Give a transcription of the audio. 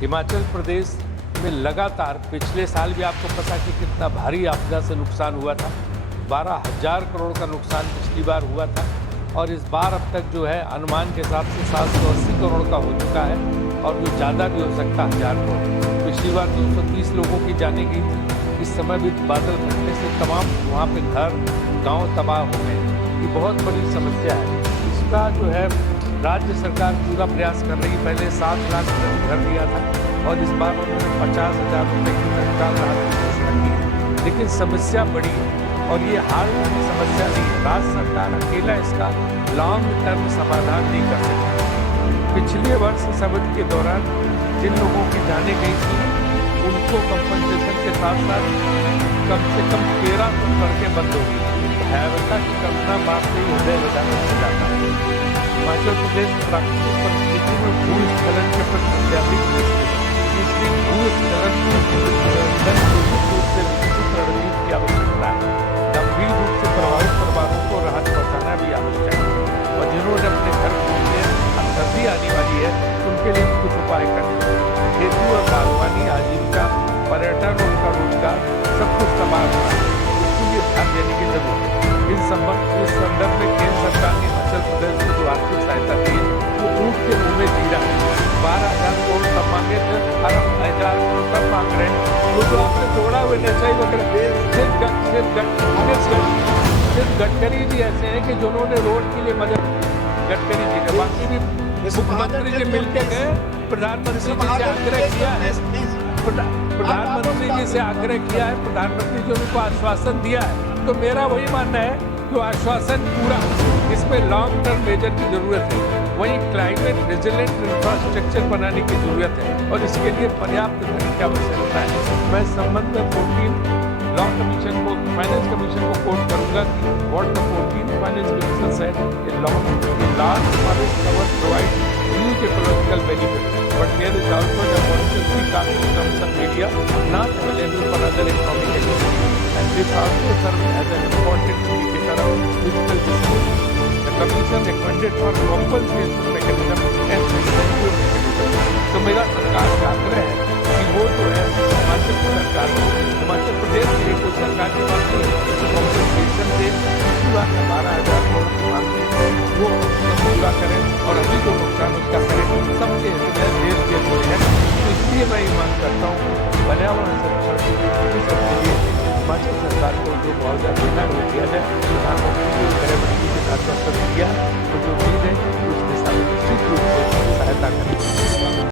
हिमाचल प्रदेश में लगातार पिछले साल भी आपको पता कि कितना भारी आपदा से नुकसान हुआ था। 12,000 करोड़ का नुकसान पिछली बार हुआ था और इस बार अब तक जो है अनुमान के हिसाब से 780 करोड़ का हो चुका है और जो ज़्यादा भी हो सकता है 1000 करोड़। पिछली बार 230 लोगों की जाने गई थी। इस समय भी बादल फटने से तमाम वहाँ पे घर गांव तबाह हो गए। ये बहुत बड़ी समस्या है। इसका जो है राज्य सरकार पूरा प्रयास कर रही है। पहले 7 लाख प्रति घर दिया था और इस बार उन्होंने 50,000 रुपये की तत्काल राहत की घोषणा की है। लेकिन समस्या बड़ी है और ये हाल की समस्या नहीं। राज्य सरकार अकेला इसका लॉन्ग टर्म समाधान नहीं कर सकती। पिछले वर्ष समिट के दौरान जिन लोगों की जाने गई थी उनको कंपनसेशन के साथ साथ कम से कम 1300 सड़कें बंद हो गई। भयावहता की कल्पना बात से हृदय बजाने से जाता है। हिमाचल प्रदेश प्राकृतिक परिस्थिति में भूस्खलन के प्रति अत्यधिक इसलिए भूस्खलन रूप से विकसित रणनीति की आवश्यकता है। गंभीर रूप से प्रभावित परिवारों को राहत पहुंचाना भी आवश्यक है और जिन्होंने अपने घर में सर्दी आने वाली है उनके लिए कुछ उपाय करने। खेती और बागवानी आजीविका पर्यटन और उनका रोजगार सब कुछ तबाह हो रहा है। इसके लिए ध्यान देने की जरूरत है। इस संदर्भ में केंद्र सरकार ने हिमाचल प्रदेश को जो आर्थिक सहायता दी है वो ऊँट के मुंह में जीरा है। 12,000 करोड़ कब मांगे थे, 11,000 करोड़ कब मांग रहे हैं। वो जो आपने जोड़ा हुए नशाई वगैरह सिर्फ गडकरी जी ऐसे हैं कि जिन्होंने रोड के लिए मदद गडकरी जी ने, बाकी भी मुख्यमंत्री जी मिलके गए, प्रधानमंत्री जी से आग्रह किया है, प्रधानमंत्री जी से आग्रह किया है, प्रधानमंत्री जी उनको आश्वासन दिया है। तो मेरा वही मानना है कि आश्वासन पूरा, इसमें लॉन्ग टर्म मेजर की जरूरत है। वहीं क्लाइमेट रेजिलेंट इंफ्रास्ट्रक्चर बनाने की जरूरत है और इसके लिए पर्याप्त धन की आवश्यकता है। मैं इस संबंध में 14 लॉ कमीशन को, फाइनेंस कमीशन को कोट करूंगा कि what the 14 finance commission said in law large forest cover provide huge ecological benefit but there is also the possibility cost in terms of media not available for other economic activities and this also serve as an important indicator of physical distribution. The commission recommended for compensation mechanism and incentive mechanism. तो मेरा सरकार का आग्रह है कि वो जो है हिमाचल सरकार को, हिमाचल प्रदेश की कोई सरकार के पास कॉम्पनसेशन दे, इसी बात 12,000 करोड़ की मांग है वो पूरा करें और अभी जो नुकसान उसका करें। सबसे देश